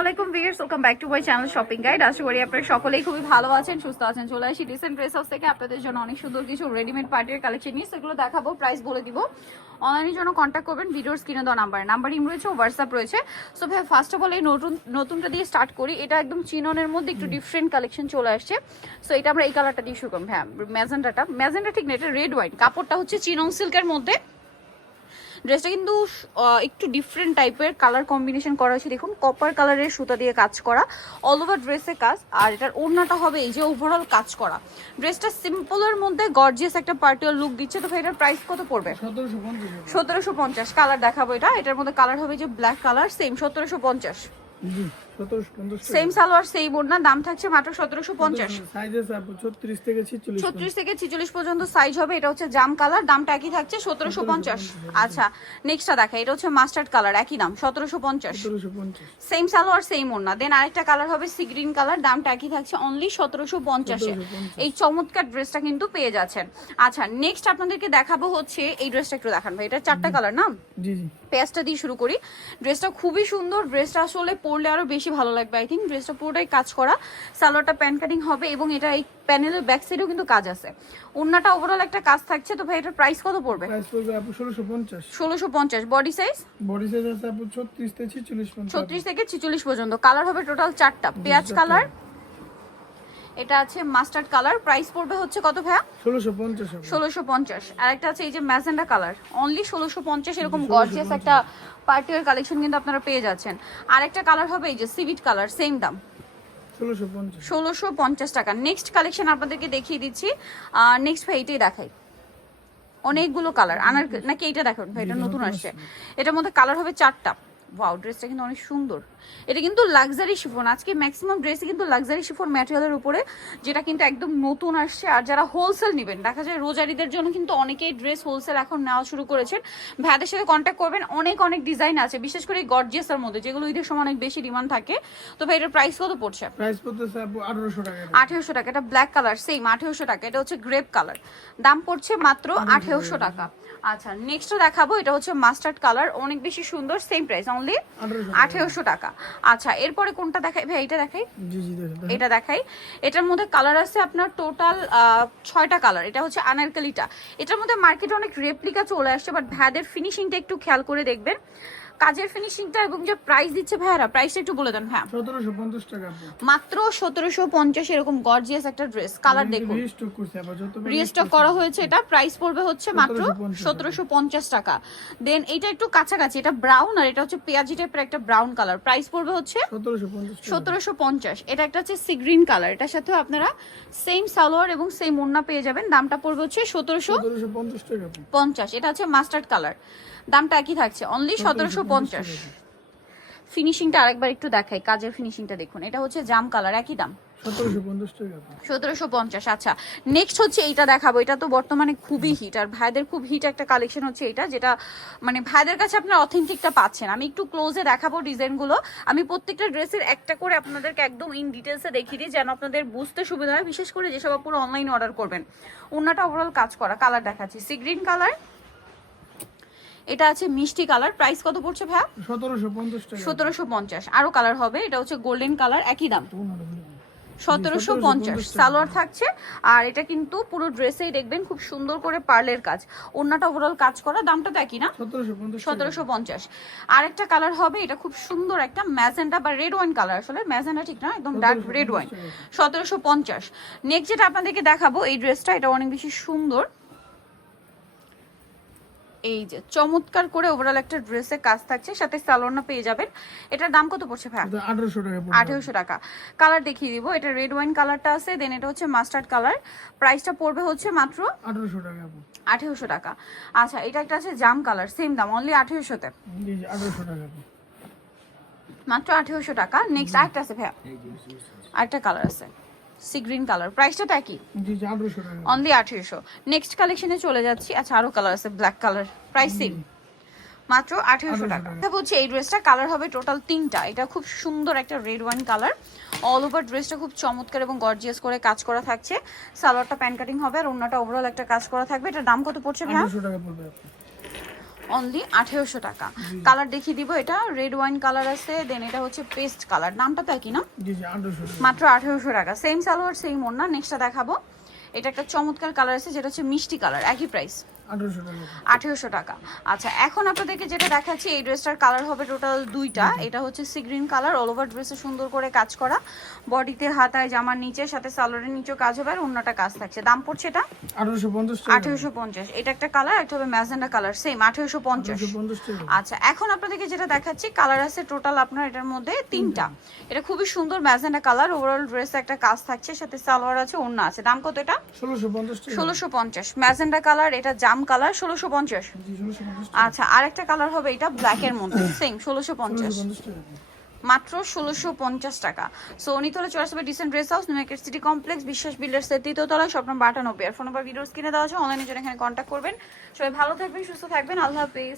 আলাইকুম viewers welcome back to my channel shopping guide আশা করি আপনারা সকলেই খুবই ভালো আছেন, সুস্থ আছেন। চলে আসি ডিসেন্ট ড্রেস হাউস থেকে। আপনাদের জন্য অনেক সুন্দর কিছু রেডিমেড পার্টির কালেকশন নিয়ে। সেগুলো দেখাবো প্রাইস বলে দিব। অনলাইনের জন্য কন্ট্যাক্ট করবেন, ভিডিওর স্ক্রিনে দেওয়া নাম্বার নাম্বার ইম রয়েছে হোয়াটসঅ্যাপ রয়েছে। সো ভাই ফার্স্ট অফ অল এই নতুন, নতুনটা দিয়ে স্টার্ট করি। এটা একদম চিননের মধ্যে একটু ডিফারেন্ট কালেকশন চলে আসছে। সো এটা আমরা এই কালারটা দিয়ে শুরু করব হ্যাঁ ম্যাজেন্টাটা ম্যাজেন্টা ঠিক না, এটা রেড ওয়াইন কাপড়টা হচ্ছে চিনন সিল্কের মধ্যে। ড্রেসটা কিন্তু একটু ডিফারেন্ট টাইপের কালার কম্বিনেশন করা হয়েছে। দেখুন কপার কালারের সুতা দিয়ে কাজ করা। অল ওভার ড্রেসে কাজ আর এটার ওড়নাটা হবে এই যে ওভারঅল কাজ করা। ড্রেসটা সিম্পলের মধ্যে গর্জিয়াস একটা পার্টিয়াল লুক দিচ্ছে। তো ভাই এটার প্রাইস কত পড়বে? সতেরোশো পঞ্চাশ। কালার দেখাবো এটা। এটার মধ্যে কালার হবে যে ব্ল্যাক কালার সেম সতেরোশো পঞ্চাশ। জি। সতেরোশো পঞ্চাশ সেম সালোয়ার সেম ওড়না দাম থাকছে মাত্র সতেরোশো পঞ্চাশ। ছত্রিশ থেকে ছত্রিশ থেকে ছিচল্লিশ পর্যন্ত সাইজ হবে এটা হচ্ছে জাম কালার দামটা একই থাকছে সতেরোশো পঞ্চাশ। আচ্ছা নেক্সটটা দেখা এটা হচ্ছে মাস্টার্ড কালার একই দাম সতেরোশো পঞ্চাশ। সেম সালোয়ার সেম ওড়না। দেন আরেকটা কালার হবে সি গ্রিন কালার দামটা একই থাকছে অনলি সতেরোশো পঞ্চাশে। এই চমৎকার ড্রেসটা কিন্তু পেয়ে যাচ্ছেন। আচ্ছা নেক্সট আপনাদেরকে দেখাবো হচ্ছে এই ড্রেসটা একটু দেখান ভাই এটা চারটা কালার না? পেঁয়াজটা দিয়ে শুরু করি। ড্রেসটা খুবই সুন্দর ড্রেসটা আসলে পরলে আরও বেশি ভালো লাগবে আই থিঙ্ক ড্রেসটা পুরোটাই কাজ করা। সালোয়ারটা প্যান্ট কাটিং হবে এবং এটা এই প্যানেলের ব্যাক সাইডেও কিন্তু কাজ আছে। ওড়নাটা ওভারঅল একটা কাজ থাকছে তো ভাই এটার প্রাইস কত পড়বে? প্রাইস পড়বে আপু ষোলোশো পঞ্চাশ। ষোলোশো পঞ্চাশ। বডি সাইজ বডি সাইজ আছে আপু ছত্রিশ থেকে ছিচল্লিশ পর্যন্ত। ছত্রিশ থেকে ছিচল্লিশ পর্যন্ত। কালার হবে টোটাল চারটা। পেঁয়াজ কালার এটা আছে মাস্টার্ড কালার। প্রাইস পড়বে হচ্ছে কত ভাইয়া? ষোলোশো পঞ্চাশ ষোলোশো পঞ্চাশ। আর একটা আছে এই যে ম্যাজেন্ডা কালার। অনলি ষোলোশো পঞ্চাশ এরকম গর্জিয়াস একটা পার্টিওয়ার কালেকশন কিন্তু আপনারা পেয়ে যাচ্ছেন। আর একটা কালার হবে এই যে সিভিট কালার সেম দাম। ষোলোশো পঞ্চাশ। টাকা। নেক্সট কালেকশন আপনাদেরকে দেখিয়ে দিচ্ছি। নেক্সট ভাই এটাই দেখাই। অনেকগুলো কালার। আনার নাকি এইটা দেখুন ভাই এটা নতুন আসছে। এটার মধ্যে কালার হবে চারটা। ওয়াও ড্রেসটা কিন্তু অনেক সুন্দর। এটা কিন্তু লাক্সারি শিফন আজকে ম্যাক্সিমাম ড্রেসে কিন্তু লাক্সারি শিফন ম্যাটেরিয়ালের উপরে যেটা কিন্তু একদম নতুন আসছে। আর যারা হোলসেল নেবেন দেখা যায় রোজারিদের জন্য কিন্তু অনেকেই ড্রেস হোলসেল এখন নেওয়া শুরু করেছেন। ভাইয়াদের সাথে কন্ট্যাক্ট করবেন অনেক অনেক ডিজাইন আছে বিশেষ করে গর্জিয়াসের মধ্যে যেগুলো ঈদের সময় অনেক বেশি ডিমান্ড থাকে। তো ভাই এটার প্রাইস কত পড়ছে? প্রাইস পড়তেছে আপু আঠারোশো টাকা। আঠেরোশো টাকা এটা ব্ল্যাক কালার সেম আঠেরোশো টাকা। এটা হচ্ছে গ্রেপ কালার দাম পড়ছে মাত্র আঠেরোশো টাকা। আচ্ছা নেক্সট দেখাবো এটা হচ্ছে মাস্টার্ড কালার অনেক বেশি সুন্দর সেম প্রাইস অনলি আঠারোশো আঠেরোশো টাকা। আচ্ছা এরপরে কোনটা দেখাই? ভাই এটা দেখাই? এটা দেখাই। এটার মধ্যে কালার আছে আপনার টোটাল ছয়টা কালার এটা হচ্ছে আনারকালিটা এটার মধ্যে মার্কেটে অনেক রেপ্লিকা চলে আসছে বাট ভ্যাদের ফিনিশিংটা একটু খেয়াল করে দেখবেন। কাজের ফিনিশিংটা এবং যে প্রাইস দিচ্ছে ভাইয়ারা প্রাইসটা একটু বলে দেন হ্যাঁ সতেরোশো পঞ্চাশ টাকা মাত্র সতেরোশো পঞ্চাশ এরকম গর্জিয়াস একটা ড্রেস কালার দেখুন। রিস্টক করছে আবার যত রিস্টক করা হয়েছে এটা প্রাইস পড়বে হচ্ছে মাত্র 1750 সতেরোশো পঞ্চাশ টাকা। দেন এটা একটু কাছাকাছি এটা ব্রাউন আর এটা হচ্ছে পেঁয়াজি টাইপের একটা ব্রাউন কালার প্রাইস পড়বে হচ্ছে সতেরোশো পঞ্চাশ টাকা। সতেরোশো পঞ্চাশ। এটা একটা হচ্ছে সি গ্রিন কালার এটার সাথে আপনারা সেম সালোয়ার এবং সেম ওড়না পেয়ে যাবেন। দামটা পড়বে হচ্ছে সতেরোশো সতেরোশো পঞ্চাশ টাকা আপু। পঞ্চাশ। এটা হচ্ছে মাস্টার্ড কালার দামটা একই থাকছে। অনলি সতেরোশো পঞ্চাশ। ফিনিশিংটা আরেকবার একটু দেখাই কাজের ফিনিশিংটা দেখুন। এটা হচ্ছে জাম কালার একই দাম। সতেরোশো পঞ্চাশ আচ্ছা। নেক্সট হচ্ছে এইটা দেখাবো এটা তো বর্তমানে খুবই হিট আর ভাইদের খুব হিট একটা কালেকশন হচ্ছে এটা যেটা মানে ভাইদের কাছে আপনার অথেন্টিকটা পাচ্ছেন। আমি একটু ক্লোজে দেখাবো ডিজাইনগুলো আমি প্রত্যেকটা ড্রেসের একটা করে আপনাদেরকে একদম ইন ডিটেলসে দেখিয়ে দিই যেন আপনাদের বুঝতে সুবিধা হয় বিশেষ করে যেসব পুরো অনলাইনে অর্ডার করবেন। ওনাটা ওভারঅল কাজ করা কালার দেখাচ্ছি। সি গ্রিন কালার এটা আছে মিষ্টি কালার। প্রাইস কত পড়ছে ভাইয়া? সতেরোশো পঞ্চাশ আরও কালার হবে। এটা হচ্ছে গোল্ডেন কালার একই দাম। সতেরোশো পঞ্চাশ। সালোয়ার থাকছে। আর এটা কিন্তু পুরো ড্রেসেই দেখবেন খুব সুন্দর করে পার্লের কাজ। অন্যটা ওভারঅল কাজ করা দামটা তো একই না? সতেরোশো পঞ্চাশ সতেরোশো পঞ্চাশ। আরেকটা কালার হবে। এটা খুব সুন্দর একটা ম্যাজেন্ডা বা রেড ওয়াইন কালার। আসলে ম্যাজেন্ডা ঠিক না একদম ডার্ক রেড ওয়াইন সতেরোশো পঞ্চাশ। নেক্সট যেটা আপনাদেরকে দেখাবো এই ড্রেসটা এটা অনেক বেশি সুন্দর। এই যে চমৎকার করে ওভারঅল একটা ড্রেসে কাজ থাকছে সাথে সালোয়ারনা পেয়ে যাবেন। এটার দাম কত পড়ছে ভাই আঠারোশো টাকা পড়বে। আঠেরোশো টাকা। কালার দেখিয়ে দিব। এটা রেড ওয়াইন কালারটা আছে দেন এটা হচ্ছে মাস্টার্ড কালার প্রাইসটা পড়বে হচ্ছে মাত্র আঠারোশো টাকা আপু আঠেরোশো টাকা। আচ্ছা এটা একটা আছে জাম কালার সেম দাম অনলি আঠেরোশোতে। জি জি আঠারোশো টাকা মাত্র আঠেরোশো টাকা। নেক্সট আরেকটা আছে ভাইয়া। আরেকটা কালার আছে। Sea green colour. প্রাইসটা তো একই আঠারোশো অনলি আঠেরোশো। নেক্সট কালেকশনে চলে যাচ্ছি। আচ্ছা আরও কালার আছে ব্ল্যাক কালার প্রাইস সেম মাত্র আঠেরোশো টাকা। এটা বলছি এই ড্রেসটা কালার হবে টোটাল তিনটা। এটা খুব সুন্দর একটা red wine colour all over ড্রেসটা খুব চমৎকার এবং গর্জিয়াস করে কাজ করা থাকছে। সালোয়ারটা প্যান কাটিং হবে আর অন্যটা ওভারঅল একটা কাজ করা থাকবে। এটার দাম কত পড়ছে ভাইয়া আঠারোশো টাকা পড়বে আপু অনলি আঠেরোশো টাকা। কালার দেখিয়ে দিব এটা রেড ওয়াইন কালার আছে দেন এটা হচ্ছে পেস্ট কালার নামটা তো একই না? মাত্র আঠেরোশো টাকা। সেম সালোয়ার সেম ওর না নেক্সটটা দেখাবো। এটা একটা চমৎকার কালার আছে যেটা হচ্ছে মিষ্টি কালার একই প্রাইস আঠারোশো টাকা। আচ্ছা এখন আপনাদেরকে যেটা দেখাচ্ছি এই ড্রেসটার কালার হবে টোটাল দুইটা। এটা হচ্ছে sea green colour all over ড্রেসে সুন্দর করে কাজ করা। বডিতে হাতায় জামার নিচে সাথে সালোয়ারের নিচেও কাজ হবে আর অন্যটা কাজ থাকছে। দাম পড়ছে এটা? আঠারোশো পঞ্চাশ এটা একটা কালার একটা হবে ম্যাজেন্ডা কালার সেম আঠেরোশো পঞ্চাশ। আচ্ছা এখন আপনাদেরকে যেটা দেখাচ্ছি কালার আছে টোটাল আপনার এটার মধ্যে তিনটা। এটা খুবই সুন্দর ম্যাজেন্ডা কালার ওভারঅল ড্রেসে একটা কাজ থাকছে সাথে সালোয়ার আছে ওড়না আছে। দাম কত এটা? ষোলোশো পঞ্চাশ ষোলোশো পঞ্চাশ। ম্যাজেন্ডা কালার এটা জাম কালার ষোলোশো পঞ্চাশ। আচ্ছা আর একটা আরেকটা কালার হবে এটা ব্ল্যাক এর মধ্যে। সেম ষোলোশো পঞ্চাশ। মাত্র ষোলোশো পঞ্চাশ টাকা। সো উনি তো চলে decent dress house new market city complex Biswas builders এর তৃতীয় তলায় স্বপ্ন বাটানব্বই আর ফোন নাম্বার ভিডিওস কিনে দেওয়া আছে অনলাইনে জন্য এখানে কন্ট্যাক্ট করবেন। সবাই ভালো থাকবেন সুস্থ থাকবেন আল্লাহ হাফিজ।